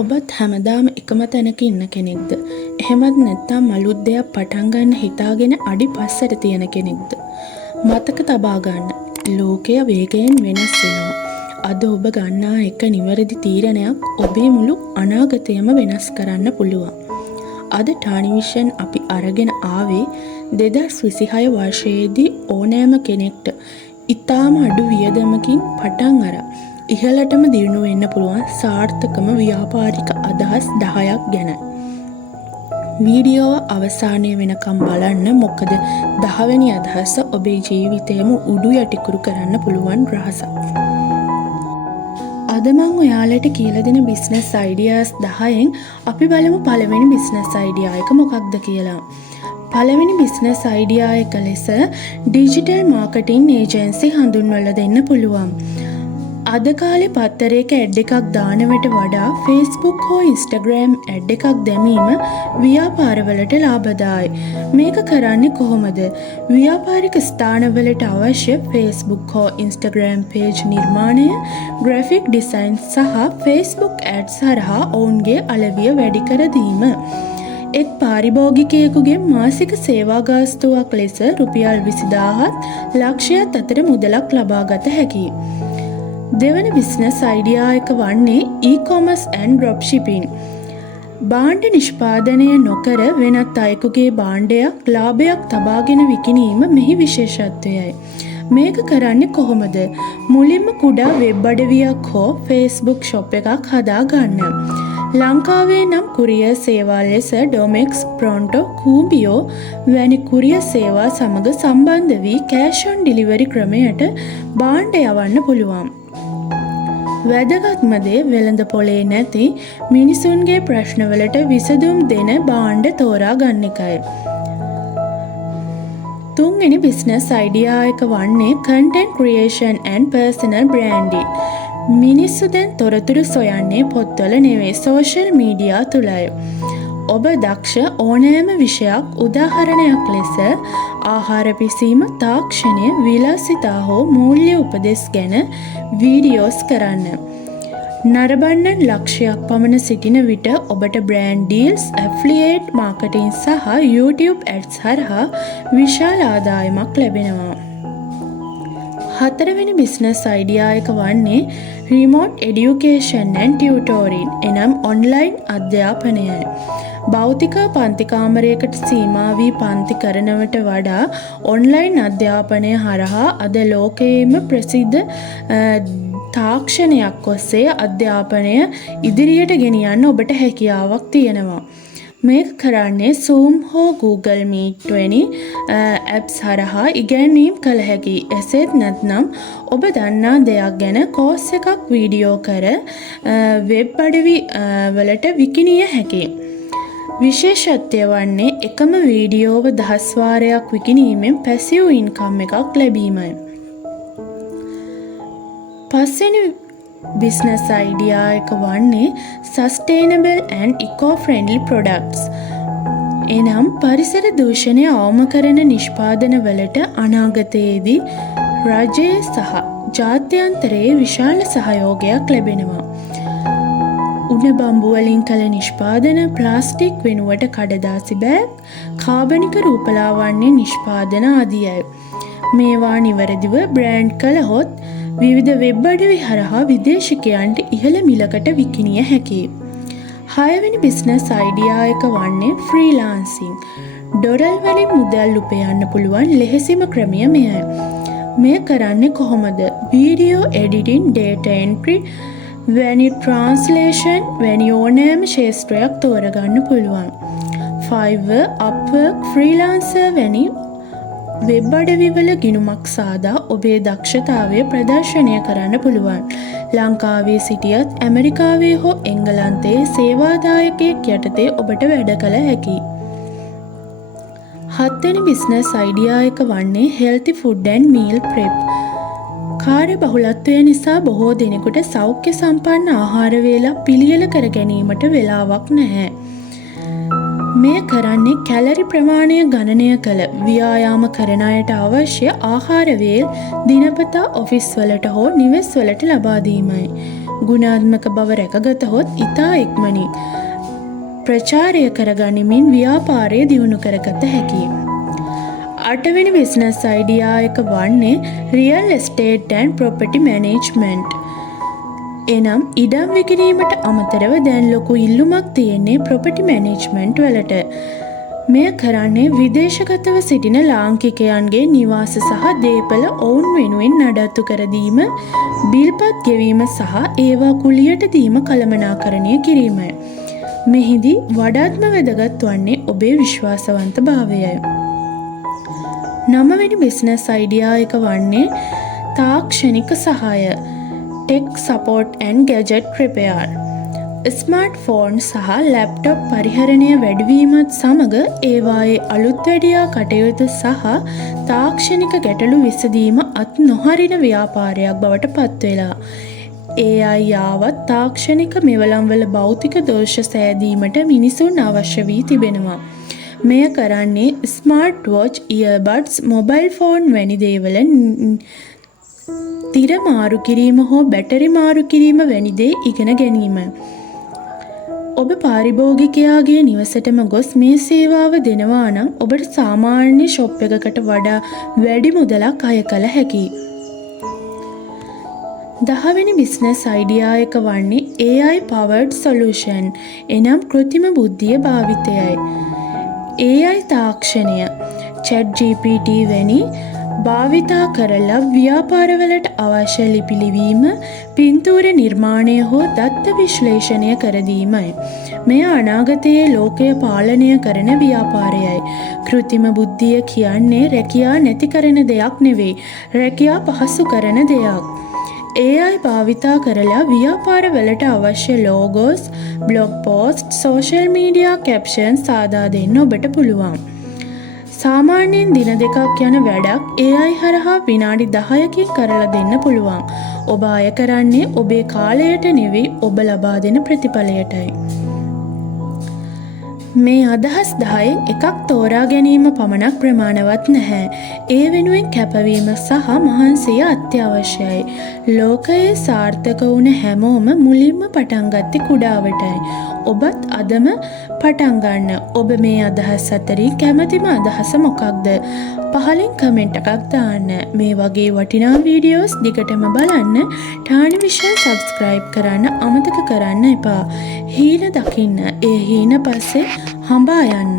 ඔබත් හැමදාම එකම තැනක ඉන්න කෙනෙක්ද? එහෙමත් නැත්නම් අලුත් දෙයක් පටන් ගන්න හිතාගෙන අඩි පස්සට තියෙන කෙනෙක්ද? මතක තබා ගන්න. ලෝකය වේගයෙන් වෙනස් වෙනවා. අද ඔබ ගන්නා එක නිවැරදි තීරණයක් ඔබේ මුළු අනාගතයම වෙනස් කරන්න පුළුවන්. අද ටානිවිෂන් අපි අරගෙන ආවේ 2026 වර්ෂයේදී ඕනෑම කෙනෙක්ට ඉතාම අඩු වියදමකින් පටන් අරන් ඉහළටම දියුණු වෙන්න පුළුවන් සාර්ථකම ව්‍යාපාරික අදහස් 10ක් ගැන. වීඩියෝව අවසානය වෙනකම් බලන්න, මොකද 10 වෙනි අදහස ඔබේ ජීවිතයම උඩු යටිකුරු කරන්න පුළුවන් රහසක්. අද මම ඔයාලට කියලා දෙන බිස්නස් අයිඩියාස් 10න් අපි බලමු පළවෙනි බිස්නස් අයිඩියා එක මොකක්ද කියලා. පළවෙනි බිස්නස් අයිඩියා එක ලෙස ඩිජිටල් මාකටිං ඒජන්සි හඳුන්වලා දෙන්න පුළුවන්. අද කාලේ පත්තරයක ඇඩ් එකක් දානවට වඩා Facebook හෝ Instagram ඇඩ් එකක් දැමීම ව්‍යාපාරවලට ලාභදායි. මේක කරන්නේ කොහොමද? ව්‍යාපාරික ස්ථානවලට අවශ්‍ය Facebook හෝ Instagram page නිර්මාණය, graphic design සහ Facebook ads හරහා ඔවුන්ගේ අලවිය වැඩි කර දීම. එක් පාරිභෝගිකයෙකුගේ මාසික සේවා ගාස්තුවක් ලෙස රුපියල් 20000ත් ලක්ෂයත් අතර මුදලක් ලබා ගත හැකියි. දෙවන බිස්නස් අයිඩියා එක වන්නේ e-commerce and dropshipping. භාණ්ඩ නිෂ්පාදනය නොකර වෙනත් අයෙකුගේ භාණ්ඩයක් ලාභයක් තබාගෙන විකිණීම මෙහි විශේෂත්වයයි. මේක කරන්නේ කොහොමද? මුලින්ම කුඩා වෙබ් අඩවියක් හෝ Facebook shop එකක් හදා ගන්න. ලංකාවේ නම් කුරියර් සේවා ලෙස ඩොමෙක්ස්, ප්‍රොන්ටෝ, කූඹියෝ වැනි කුරියර් සේවා සමග සම්බන්ධ වී කෑෂ් ඔන් ඩිලිවරි ක්‍රමයට භාණ්ඩ යවන්න පුළුවන්. වැදගත්ම දේ වෙළඳ පොලේ නැති මිනිසුන්ගේ ප්‍රශ්නවලට විසඳුම් දෙන භාණ්ඩ තෝරා ගන්න එකයි. තුන්වෙනි බිස්නස් අයිඩියා එක වන්නේ content creation and personal branding. මිනිස්සු දැන් තොරතුරු සොයන්නේ පොත්වල නෙවෙයි, සෝෂල් මීඩියා තුලයි. ඔබ දක්ෂ ඕනෑම විෂයක්, උදාහරණයක් ලෙස ආහාර පිසීම, තාක්ෂණය, විලාසිතා හෝ මූල්‍ය උපදෙස් ගැන වීඩියෝස් කරන්න. නරඹන්නන් ලක්ෂයක් පමණ සිටින විට ඔබට බ්‍රෑන්ඩ් ඩීල්ස්, ඇෆ්ලියේට් මාකටිං සහ YouTube ඇඩ්ස් හරහා විශාල ආදායමක් ලැබෙනවා. හතරවෙනි බිස්නස් අයිඩියා එක වන්නේ රිමෝට් එඩියුකේෂන් ඇන්ඩ් ටියුටෝරින්, එනම් ඔන්ලයින් අධ්‍යාපනයයි. භෞතික පන්ති කාමරයකට සීමා වී පන්ති කරනවට වඩා ඔන්ලයින් අධ්‍යාපනය හරහා අද ලෝකයේම ප්‍රසිද්ධ තාක්ෂණයක් ඔස්සේ අධ්‍යාපනය ඉදිරියට ගෙනියන්න ඔබට හැකියාවක් තියෙනවා. මේක කරන්නේ Zoom හෝ Google Meet වැනි apps හරහා ඉගැන්වීම් කළ හැකි. එසේත් නැත්නම් ඔබ දන්නා දෙයක් ගැන කෝස් එකක් වීඩියෝ කර වෙබ් අඩවි වලට විකිණිය හැකියි. විශේෂත්වය වන්නේ එකම වීඩියෝව 10 වාරයක් විකිණීමෙන් පැසිව් ඉන්කම් එකක් ලැබීමයි. පස්වෙනි බිස්නස් අයිඩියා එක වන්නේ sustainable and eco-friendly products. එනම් පරිසර දූෂණය අවම කරන නිෂ්පාදන වලට අනාගතයේදී රජයේ සහ ජාත්‍යන්තරයේ විශාල සහයෝගයක් ලැබෙනවා. උණ බම්බු වලින් කළ නිෂ්පාදන, ප්ලාස්ටික් වෙනුවට කඩදාසි බෑග්, කාබනික රූපලාවන්‍ය නිෂ්පාදන ආදියයි. මේවා නිවැරදිව බ්‍රෑන්ඩ් කළහොත් විවිධ වෙබ් අඩවි හරහා විදේශිකයන්ට ඉහළ මිලකට විකිණිය හැකියි. 6 වෙනි බිස්නස් අයිඩියා එක වන්නේ ෆ්‍රීලාන්සිං. ඩොලර් වලින් මුදල් උපයන්න පුළුවන් ලෙහෙසිම ක්‍රමය මෙයයි. මේ කරන්නේ කොහොමද? වීඩියෝ එඩිටින්, ඩේටා එන්ට්‍රි වැනි ට්‍රාන්ස්ලේෂන් වැනි ඕනෑම ක්ෂේත්‍රයක් තෝරගන්න පුළුවන්. Fiverr, Upwork, Freelancer වැනි වෙබ් අඩවිවල ගිණුමක් සාදා ඔබේ දක්ෂතාවය ප්‍රදර්ශනය කරන්න පුළුවන්. ලංකාවේ සිටියත් ඇමරිකාවේ හෝ එංගලන්තයේ සේවාදායකයෙක් යටතේ ඔබට වැඩ කළ හැකියි. 7 වෙනි බිස්නස් අයිඩියා එක වන්නේ healthy food and meal prep. කාර්ය බහුලත්වය නිසා බොහෝ දෙනෙකුට සෞඛ්‍ය සම්පන්න ආහාර වේලා පිළියෙල කර ගැනීමට වෙලාවක් නැහැ. මේ කරන්නේ කැලරි ප්‍රමාණය ගණනය කළ ව්‍යායාම කරන අයට අවශ්‍ය ආහාර වේල් දිනපතා ඔෆිස් වලට හෝ නිවෙස් වලට ලබා දීමයි. ගුණාත්මක බව රැකගතහොත් ඉතා ඉක්මනින් ප්‍රචාරය කරගනිමින් ව්‍යාපාරය දියුණු කරගත හැකියි. 8 වෙනි බිස්නස් අයිඩියා එක වන්නේ real estate and property management. එනම් ඉඩම් විකිණීමට අමතරව දැන් ලොකු ඉල්ලුමක් තියෙන්නේ ප්‍රොපර්ටි මැනේජ්මන්ට් වලට. මෙය කරන්නේ විදේශගතව සිටින ලාංකිකයන්ගේ නිවාස සහ දේපල ඔවුන් වෙනුවෙන් නඩත්තු කර දීම, බිල්පත් ගෙවීම සහ ඒවා කුලියට දීම කළමනාකරණය කිරීමයි. මෙහිදී වඩාත්ම වැදගත් වන්නේ ඔබේ විශ්වාසවන්තභාවයයි. 9 වෙනි බිස්නස් අයිඩියා එක වන්නේ තාක්ෂණික සහාය, tech support and gadget repair. Smartphone සහ ලැප්ටොප් පරිහරණය වැඩිවීමත් සමග ඒවායේ අලුත් වැඩියා කටයුතු සහ තාක්ෂණික ගැටලු විසඳීම අත් නොහරින ව්‍යාපාරයක් බවට පත්වෙලා. AI යාවත් තාක්ෂණික මෙවලම්වල භෞතික දෝෂ සෑදීමට මිනිසුන් අවශ්‍ය වී තිබෙනවා. මෙය කරන්නේ ස්මාර්ට් වොච්, ඉයර්බඩ්ස්, මොබයිල් ෆෝන් වැනි දේවල තිර මාරු කිරීම හෝ බැටරි මාරු කිරීම වැනි දේ ඉගෙන ගැනීම. ඔබ පාරිභෝගිකයාගේ නිවසටම ගොස් මේ සේවාව දෙනවා නම් ඔබට සාමාන්‍ය ෂොප් එකකට වඩා වැඩි මුදලක් අය කළ හැකියි. 10 වෙනි බිස්නස් අයිඩියා එක වන්නේ AI powered solution, එනම් කෘත්‍රිම බුද්ධිය භාවිතයයි. AI තාක්ෂණය ChatGPT වැනි භාවිතා කරලා ව්‍යාපාරවලට අවශ්‍ය ලිපි ලිවීම, පින්තූර නිර්මාණය හෝ දත්ත විශ්ලේෂණය කර දීමයි. මෙය අනාගතයේ ලෝකය පාලනය කරන ව්‍යාපාරයයි. කෘත්‍රිම බුද්ධිය කියන්නේ රැකියා නැති කරන දෙයක් නෙවෙයි, රැකියා පහසු කරන දෙයක්. AI භාවිතා කරලා ව්‍යාපාරවලට අවශ්‍ය logos, blog post, social media caption සාදා දෙන්න ඔබට පුළුවන්. සාමාන්‍යයෙන් දින 2ක් යන වැඩක් AI හරහා විනාඩි 10කින් කරලා දෙන්න පුළුවන්. ඔබ අය කරන්නේ ඔබේ කාලයට නෙවෙයි, ඔබ ලබා දෙන ප්‍රතිඵලයටයි. මේ අදහස් 10න් එකක් තෝරා ගැනීම පමණක් ප්‍රමාණවත් නැහැ. ඒ වෙනුවෙන් කැපවීම සහ මහන්සිය අත්‍යවශ්‍යයි. ලෝකයේ සාර්ථක වුණ හැමෝම මුලින්ම පටන් ගත්තේ කුඩාවටයි. ඔබත් අදම පටන් ගන්න. ඔබ මේ අදහස් අතරින් කැමතිම අදහස මොකක්ද? පහලින් කමෙන්ට් එකක් දාන්න. මේ වගේ වටිනා වීඩියෝස් දිගටම බලන්න ටානිවිෂන් සබ්ස්ක්‍රයිබ් කරන්න අමතක කරන්න එපා. හීන දකින්න, ඒ හීන පස්සේ හඹා යන්න.